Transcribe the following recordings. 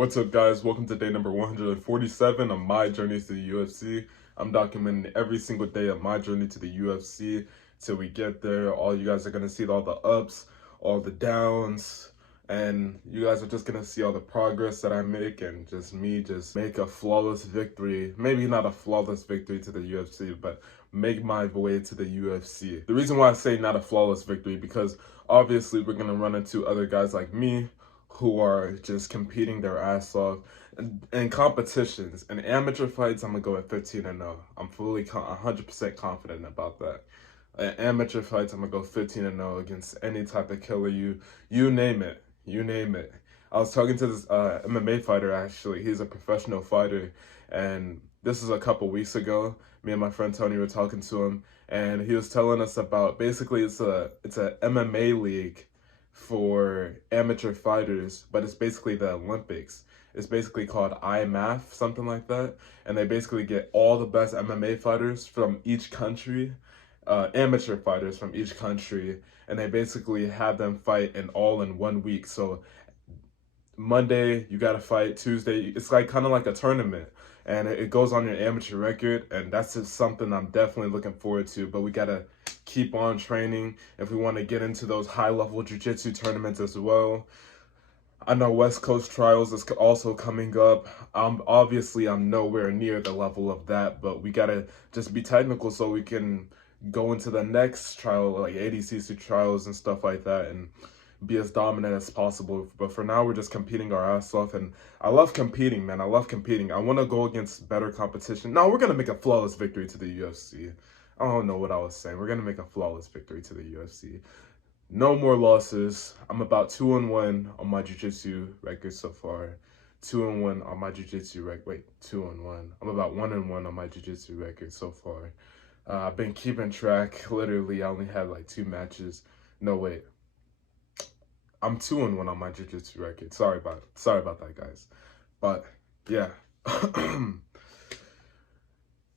What's up, guys? Welcome to day number 147 on my journey to the UFC. I'm documenting every single day of my journey to the UFC till we get there. All you guys are going to see all the ups, all the downs, and you guys are just going to see all the progress that I make and just me just make a flawless victory. Maybe not a flawless victory to the UFC, but make my way to the UFC. The reason why I say not a flawless victory, because obviously we're going to run into other guys like me who are just competing their ass off in competitions. In amateur fights, I'm gonna go at 15-0. I'm fully 100% confident about that. In amateur fights, I'm gonna go 15-0 against any type of killer. You name it. You name it. I was talking to this MMA fighter, actually. He's a professional fighter, and this is a couple weeks ago. Me and my friend Tony were talking to him, and he was telling us about, basically it's a MMA league for amateur fighters, but it's basically the Olympics. It's basically called IMAF, something like that, and they basically get all the best MMA fighters from each country, amateur fighters from each country, and they basically have them fight all in 1 week. So Monday you got to fight, Tuesday it's like kind of like a tournament, and it goes on your amateur record, and that's just something I'm definitely looking forward to. But we got to keep on training if we want to get into those high-level jiu-jitsu tournaments as well. I know West Coast Trials is also coming up. Obviously I'm nowhere near the level of that, but we got to just be technical so we can go into the next trial, like ADCC trials and stuff like that, and be as dominant as possible. But for now, we're just competing our ass off, and I love competing, man. I love competing. I want to go against better competition. No, we're gonna make a flawless victory to the UFC. I don't know what I was saying. We're gonna make a flawless victory to the UFC. No more losses. I'm about 2-1 on my jiu-jitsu record so far. 2-1 on my jiu-jitsu record. Wait, 2-1. I'm about 1-1 on my jiu-jitsu record so far. I've been keeping track. Literally, I only had like 2 matches. No, wait. I'm 2-1 on my jiu-jitsu record. Sorry about that, guys. But yeah.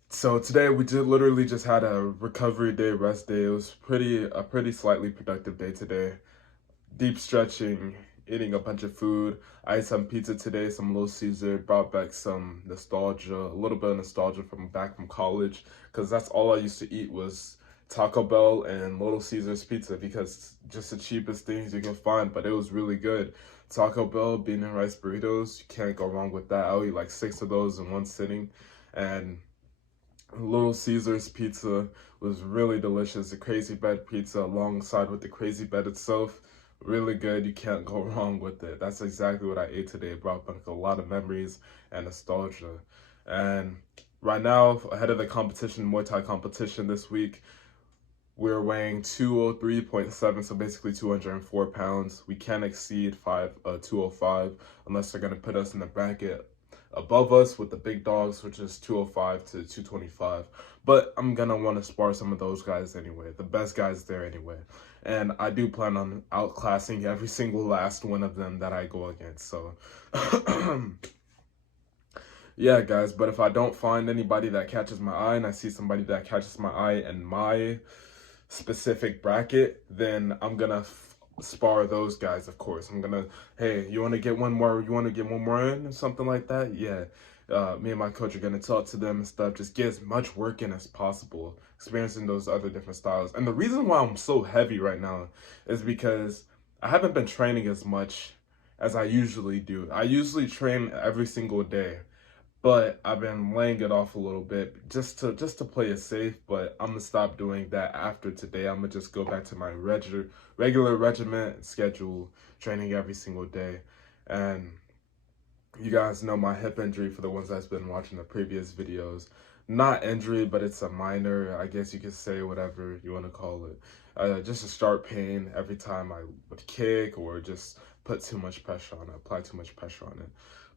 So today we literally just had a recovery day, rest day. It was a pretty slightly productive day today. Deep stretching, eating a bunch of food. I ate some pizza today, some Little Caesar, brought back some nostalgia, a little bit of nostalgia from back from college, because that's all I used to eat was Taco Bell and Little Caesar's pizza, because just the cheapest things you can find, but it was really good. Taco Bell, bean and rice burritos, you can't go wrong with that. I'll eat like 6 of those in one sitting. And Little Caesar's pizza was really delicious. The Crazy Bread pizza alongside with the Crazy Bread itself, really good. You can't go wrong with it. That's exactly what I ate today. It brought back a lot of memories and nostalgia. And right now, ahead of the competition, Muay Thai competition this week, we're weighing 203.7, so basically 204 pounds. We can't exceed 205 unless they're going to put us in the bracket above us with the big dogs, which is 205 to 225. But I'm going to want to spar some of those guys anyway, the best guys there anyway. And I do plan on outclassing every single last one of them that I go against. So yeah, guys, but if I don't find anybody that catches my eye and I see somebody that catches my eye in my specific bracket, then I'm gonna spar those guys, of course. I'm gonna, hey, you want to get one more in or something like that? Yeah. Me and my coach are gonna talk to them and stuff, just get as much work in as possible, experiencing those other different styles. And the reason why I'm so heavy right now is because I haven't been training as much as I usually do. I usually train every single day, but I've been laying it off a little bit just to play it safe. But I'm gonna stop doing that after today. I'm gonna just go back to my regular regiment schedule, training every single day. And you guys know my hip injury, for the ones that's been watching the previous videos. Not injury, but it's a minor, I guess you could say, whatever you want to call it. Just a sharp pain every time I would kick or just put too much pressure on it, apply too much pressure on it.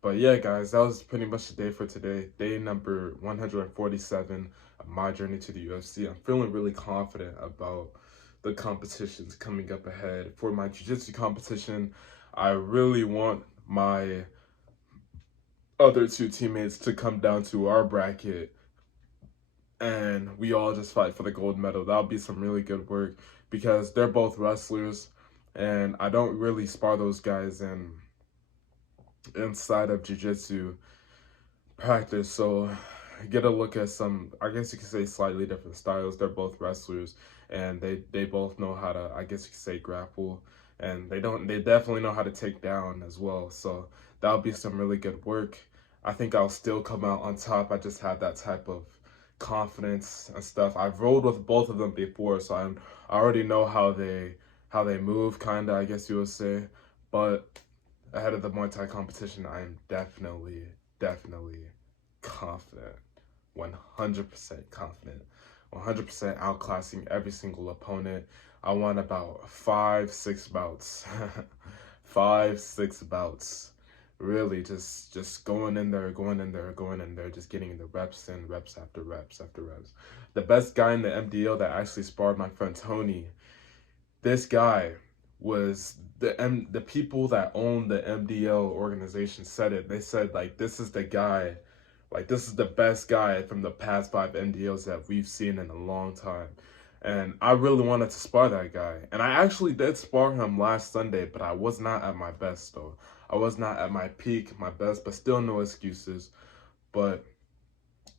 But yeah, guys, that was pretty much the day for today. Day number 147 of my journey to the UFC. I'm feeling really confident about the competitions coming up ahead. For my jiu-jitsu competition, I really want my other 2 teammates to come down to our bracket and we all just fight for the gold medal. That'll be some really good work because they're both wrestlers and I don't really spar those guys in inside of jiu-jitsu practice. So get a look at some, I guess you could say, slightly different styles. They're both wrestlers, and they both know how to, I guess you could say, grapple, and they definitely know how to take down as well. So that'll be some really good work. I think I'll still come out on top. I just have that type of confidence and stuff. I've rolled with both of them before, so I already know how they move, kinda, I guess you would say. But ahead of the Muay Thai competition, I am definitely confident. 100% confident. 100% outclassing every single opponent. I won about 5-6 bouts. 5-6 bouts. Really just going in there, just getting the reps in, reps after reps after reps. The best guy in the MDO that actually sparred my friend Tony, this guy was the people that own the MDL organization said it. They said, like, this is the guy, like, this is the best guy from the past 5 MDLs that we've seen in a long time. And I really wanted to spar that guy. And I actually did spar him last Sunday, but I was not at my best though. I was not at my peak, my best, but still no excuses. But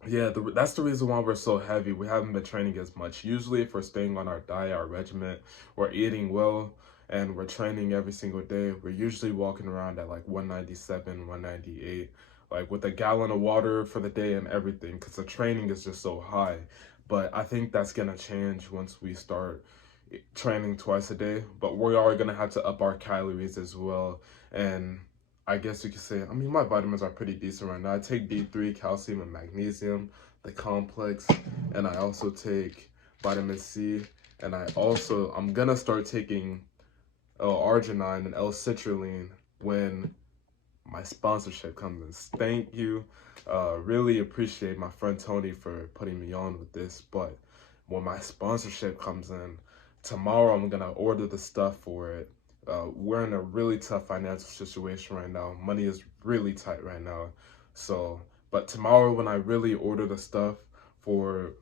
yeah, that's the reason why we're so heavy. We haven't been training as much. Usually if we're staying on our diet, our regimen, we're eating well, and we're training every single day, we're usually walking around at like 197, 198, like with a gallon of water for the day and everything, because the training is just so high. But I think that's going to change once we start training twice a day. But we are going to have to up our calories as well. And I guess you could say, I mean, my vitamins are pretty decent right now. I take D3, calcium, and magnesium, the complex, and I also take vitamin C. And I'm going to start taking L-arginine and L-citrulline when my sponsorship comes in. Thank you. Really appreciate my friend Tony for putting me on with this. But when my sponsorship comes in, tomorrow I'm going to order the stuff for it. We're in a really tough financial situation right now. Money is really tight right now. So, but tomorrow when I really order the stuff for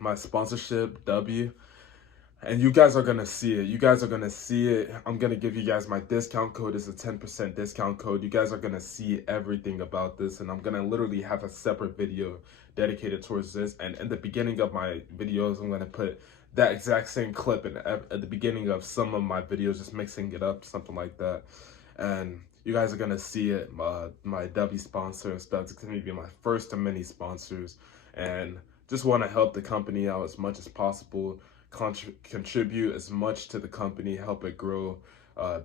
my sponsorship, W, and you guys are going to see it. You guys are going to see it. I'm going to give you guys my discount code. It's a 10% discount code. You guys are going to see everything about this. And I'm going to literally have a separate video dedicated towards this. And in the beginning of my videos, I'm going to put that exact same clip at the beginning of some of my videos, just mixing it up, something like that. And you guys are going to see it. My W sponsor and stuff. It's going to be my first of many sponsors. And just want to help the company out as much as possible. Contribute as much to the company, help it grow,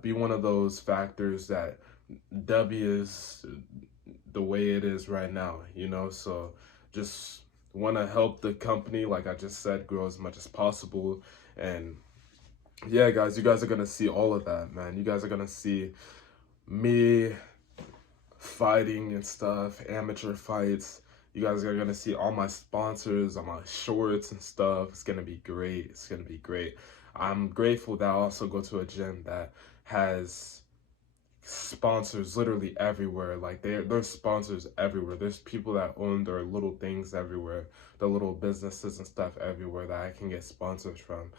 be one of those factors that W is the way it is right now, you know. So just want to help the company, like I just said, grow as much as possible. And yeah, guys, you guys are gonna see all of that, man. You guys are gonna see me fighting and stuff, amateur fights. You guys are going to see all my sponsors, all my shorts and stuff. It's going to be great. It's going to be great. I'm grateful that I also go to a gym that has sponsors literally everywhere. Like, there's sponsors everywhere. There's people that own their little things everywhere, their little businesses and stuff everywhere that I can get sponsors from.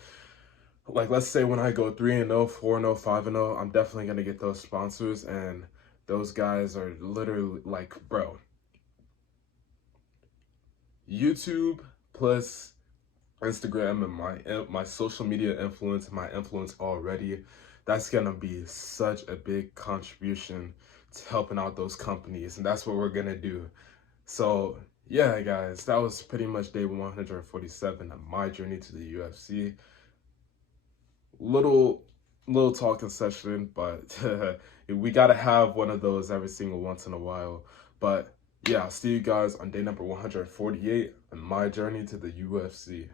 Like, let's say when I go 3-0, 4-0, 5-0, I'm definitely going to get those sponsors. And those guys are literally like, bro, YouTube plus Instagram and my social media influence, my influence already, that's gonna be such a big contribution to helping out those companies, and that's what we're gonna do. So yeah, guys, that was pretty much day 147 of my journey to the UFC. Little talking session, but we gotta have one of those every single once in a while. But yeah, I'll see you guys on day number 148 on my journey to the UFC.